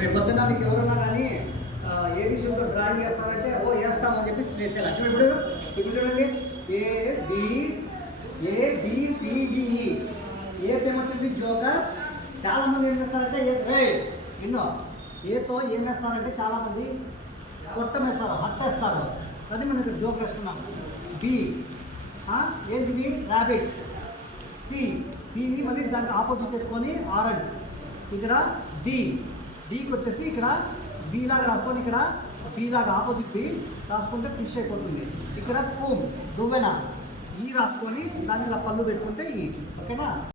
రేపు పొద్దున్న మీకు ఎవరన్నా కానీ ఏ విషయంలో డ్రాయింగ్ వేస్తారంటే ఓ వేస్తామని చెప్పి వేసేయాలి. ఇప్పుడు చూడండి ABCDE ఏమొచ్చింది జోకర్. చాలామంది ఏం చేస్తారంటే ఎన్నో ఏతో ఏం వేస్తారంటే చాలామంది కొట్టం వేస్తారు, హట్ వేస్తారు. కానీ మనం ఇక్కడ జోక్ వేసుకున్నాం. B ఏంటిది ర్యాబిట్. సిని మళ్ళీ దానికి ఆపోజిట్ చేసుకొని ఆరెంజ్. ఇక్కడ డీకి వచ్చేసి ఇక్కడ బి లాగా రాసుకొని ఇక్కడ బి లాగా ఆపోజిట్ బి రాసుకుంటే ఫిష్ అయిపోతుంది. ఇక్కడ దువ్వెన ఈ రాసుకొని దాన్ని ఇలా పళ్ళు పెట్టుకుంటే ఈ. ఓకేనా?